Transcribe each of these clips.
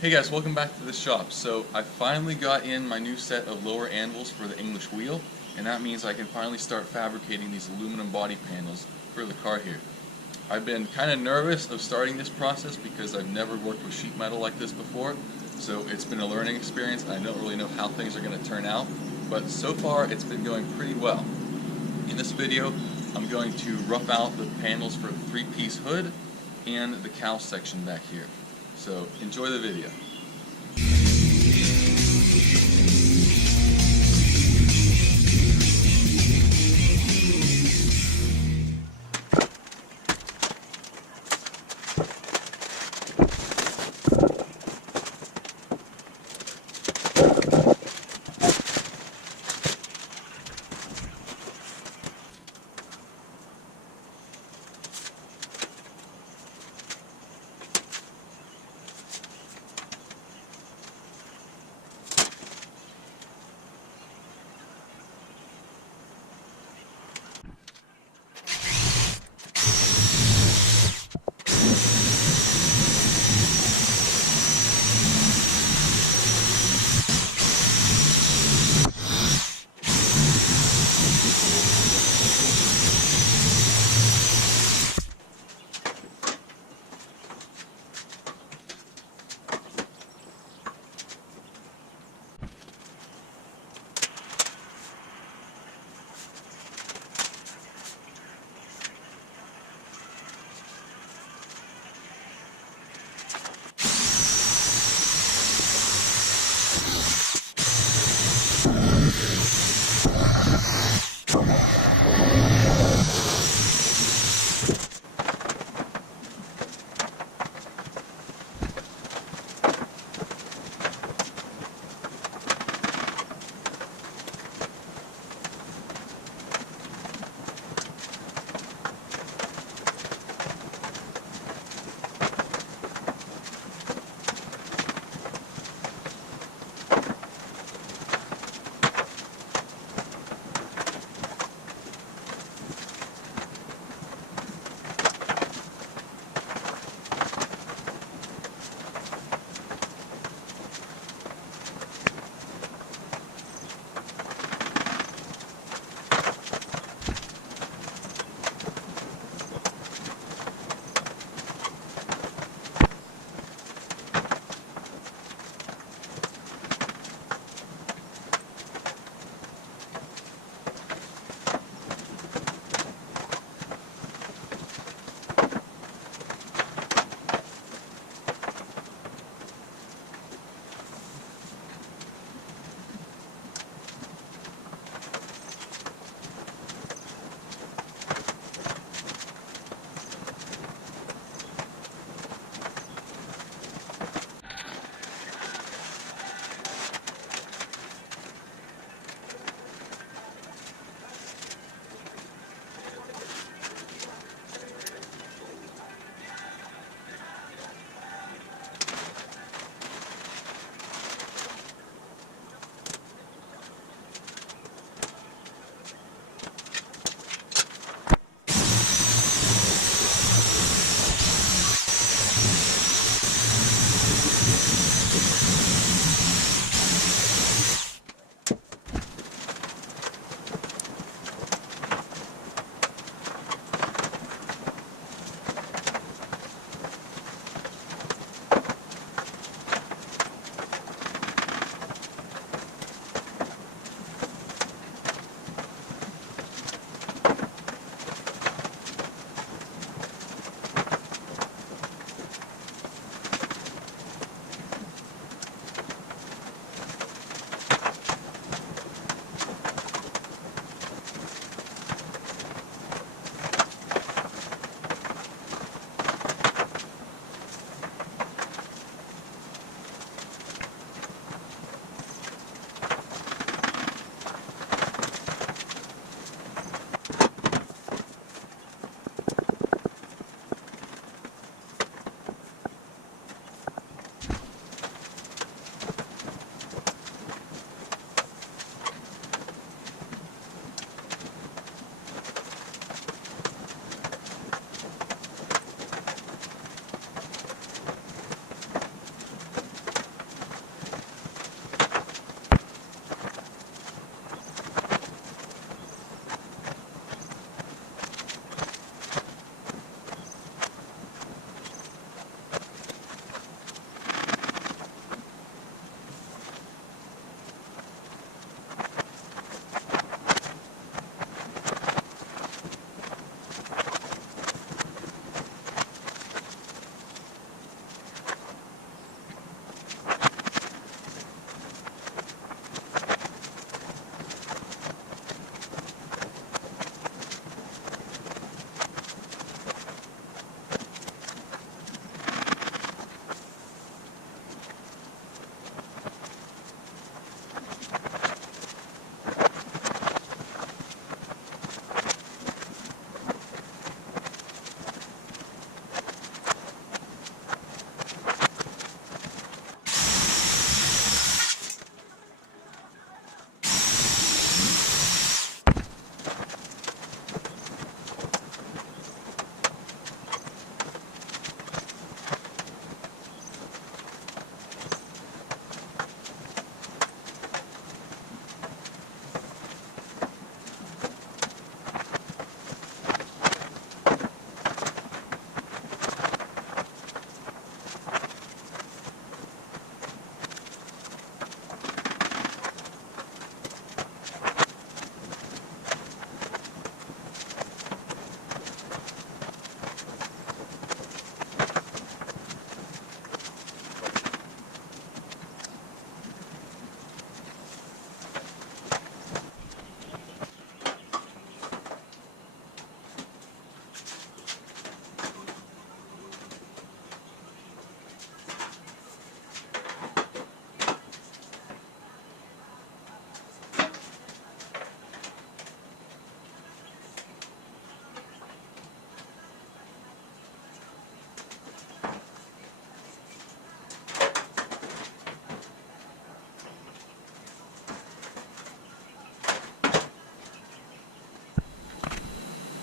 Hey guys, welcome back to the shop. So I finally got in my new set of lower anvils for the English wheel, and that means I can finally start fabricating these aluminum body panels for the car here. I've been kind of nervous of starting this process because I've never worked with sheet metal like this before, so it's been a learning experience and I don't really know how things are going to turn out, but so far it's been going pretty well. In this video I'm going to rough out the panels for the three-piece hood and the cowl section back here. So enjoy the video.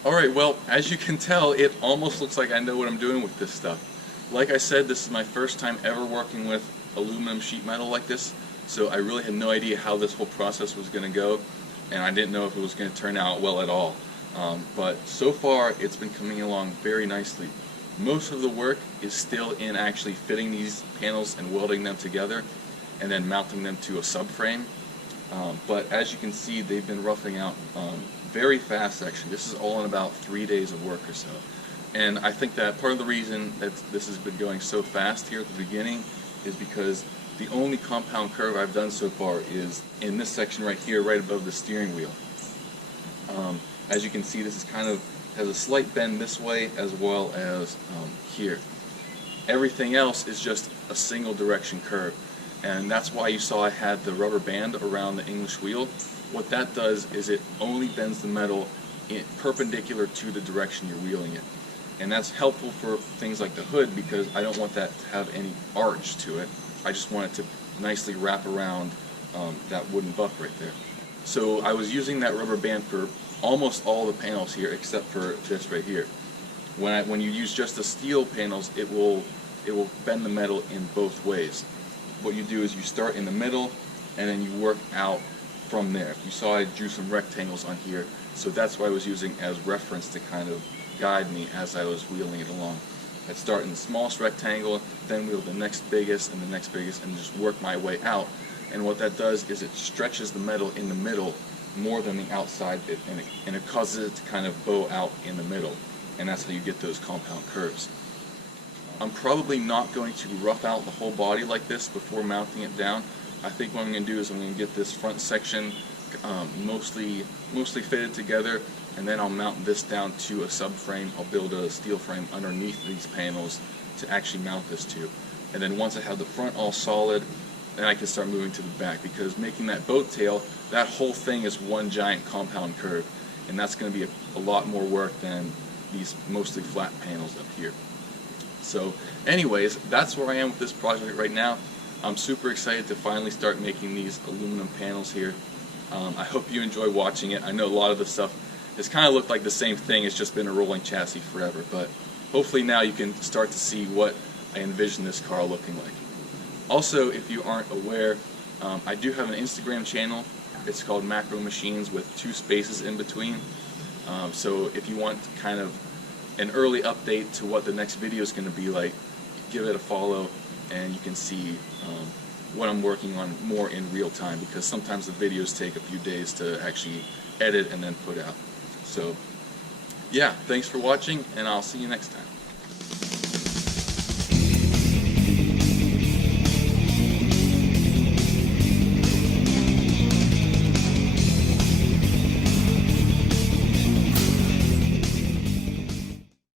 Alright, well, as you can tell, it almost looks like I know what I'm doing with this stuff. Like I said, this is my first time ever working with aluminum sheet metal like this, so I really had no idea how this whole process was going to go, and I didn't know if it was going to turn out well at all. But so far, it's been coming along very nicely. Most of the work is still in actually fitting these panels and welding them together, and then mounting them to a subframe. But as you can see, they've been roughing out very fast actually. This is all in about 3 days of work or so. And I think that part of the reason that this has been going so fast here at the beginning is because the only compound curve I've done so far is in this section right here, right above the steering wheel. As you can see, this is kind of has a slight bend this way as well as here. Everything else is just a single direction curve. And that's why you saw I had the rubber band around the English wheel. What that does is it only bends the metal perpendicular to the direction you're wheeling it. And that's helpful for things like the hood because I don't want that to have any arch to it. I just want it to nicely wrap around that wooden buck right there. So I was using that rubber band for almost all the panels here except for this right here. When you use just the steel panels, it will bend the metal in both ways. What you do is you start in the middle and then you work out from there. You saw I drew some rectangles on here, so that's what I was using as reference to kind of guide me as I was wheeling it along. I'd start in the smallest rectangle, then wheel the next biggest and the next biggest, and just work my way out. And what that does is it stretches the metal in the middle more than the outside, and it causes it to kind of bow out in the middle, and that's how you get those compound curves. I'm probably not going to rough out the whole body like this before mounting it down. I think what I'm going to do is I'm going to get this front section mostly fitted together, and then I'll mount this down to a subframe. I'll build a steel frame underneath these panels to actually mount this to. And then once I have the front all solid, then I can start moving to the back, because making that boat tail, that whole thing is one giant compound curve, and that's going to be a lot more work than these mostly flat panels up here. So anyways, that's where I am with this project right now. I'm super excited to finally start making these aluminum panels here. I hope you enjoy watching it. I know a lot of the stuff has kind of looked like the same thing. It's just been a rolling chassis forever, but hopefully now you can start to see what I envision this car looking like. Also, if you aren't aware, I do have an Instagram channel. It's called Macro Machines with 2 spaces in between. So if you want kind of an early update to what the next video is going to be like, give it a follow, and you can see what I'm working on more in real time, because sometimes the videos take a few days to actually edit and then put out. So yeah, thanks for watching, and I'll see you next time.